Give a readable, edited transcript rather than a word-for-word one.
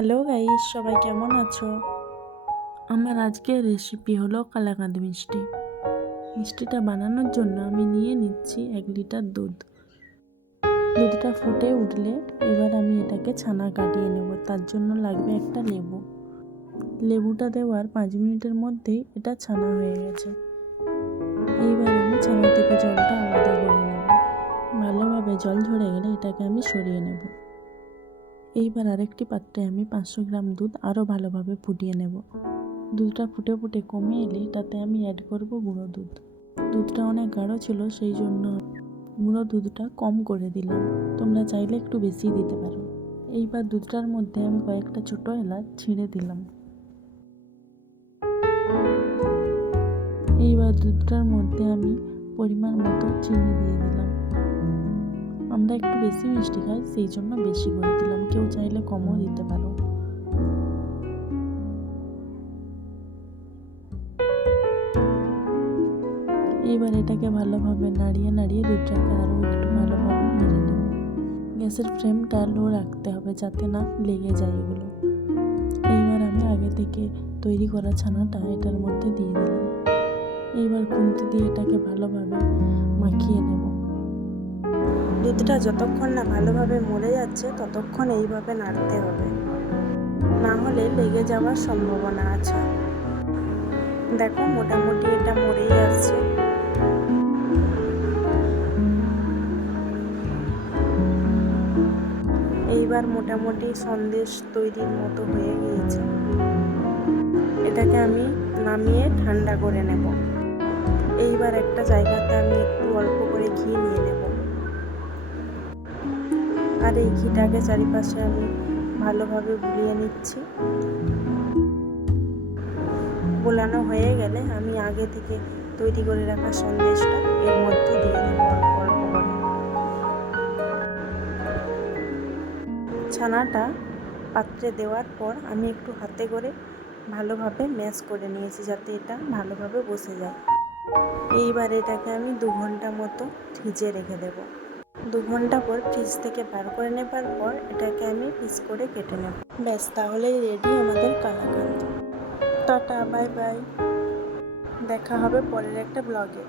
Hello guys, সবাই কেমন আছো? আমার আজকের রেসিপি হলো কালাকাঁদ মিষ্টি। মিষ্টিটা বানানোর জন্য আমি নিয়ে নিচ্ছি 1 লিটার দুধ। দুধটা ফুটে উঠলে এবার আমি এটাকে ছানা কাটিয়ে নেব। তার জন্য লাগবে একটা লেবু। লেবুটা দেওয়ার 5 মিনিটের মধ্যেই এটা ছানা হয়ে গেছে। এইবার আমি ছানা থেকে জলটা আলাদা করে নেব। ভালোভাবে জল ঝরে গেলে এটাকে আমি সরিয়ে নেব। এইবার আরেকটি পাত্রে আমি 500 গ্রাম দুধ আরও ভালোভাবে ফুটিয়ে নেব। দুধটা ফুটে ফুটে কমে এলে তাতে আমি অ্যাড করব গুঁড়ো দুধ। দুধটা অনেক গাঢ় ছিল, সেই জন্য গুঁড়ো দুধটা কম করে দিলাম। তোমরা চাইলে একটু বেশি দিতে পারো। এইবার দুধটার মধ্যে আমি কয়েকটা ছোট এলাচ ছিঁড়ে দিলাম। এইবার দুধটার মধ্যে আমি পরিমাণ মতো চিনি দিয়ে দিলাম। আমরা একটু বেশি মিষ্টি খাই, সেই জন্য বেশি করে দিলাম। কেউ চাইলে কমও দিতে পারো। এইবার এটাকে ভালোভাবে নাড়িয়ে নাড়িয়ে দুধটাকে আরও একটু ভালোভাবে মেরে নেব। গ্যাসের ফ্লেমটা লো রাখতে হবে যাতে না লেগে যায় এগুলো। এইবার আমি আগে থেকে তৈরি করা ছানাটা এটার মধ্যে দিয়ে দিলাম। এইবার খুন্তি দিয়ে এটাকে ভালোভাবে মাখিয়ে নেব। দুধটা যতক্ষণ না ভালোভাবে মরে যাচ্ছে ততক্ষণ এইভাবে নাড়তে হবে, না হলে লেগে যাওয়ার সম্ভাবনা আছে। দেখো, মোটামুটি এটা মরেই আসছে। এইবার মোটামুটি সন্দেশ তৈরির মতো হয়ে গিয়েছে। এটাকে আমি নামিয়ে ঠান্ডা করে নেব। এইবার একটা জায়গাতে আমি একটু অল্প করে ঘি নিয়ে নেব, আর এই ঘিটাকে চারিপাশে আমি ভালোভাবে বুলিয়ে নিচ্ছি। গোলানো হয়ে গেলে আমি আগে থেকে তৈরি করে রাখা সন্দেশটা এর মধ্যে দিয়ে দেবো অল্প অল্প করে। ছানাটা পাত্রে দেওয়ার পর আমি একটু হাতে করে ভালোভাবে ম্যাশ করে নিয়েছি যাতে এটা ভালোভাবে বসে যায়। এইবার এটাকে আমি 2 ঘন্টা মতো ফ্রিজে রেখে দেব। 2 ঘন্টা পর ফ্রিজ থেকে বার করে নেবার পর এটাকে আমি পিস করে কেটে নেব। ব্যাস, তাহলেই রেডি আমাদের কালাকাঁদ। Tata, bye bye. দেখা হবে পরের একটা ব্লগে।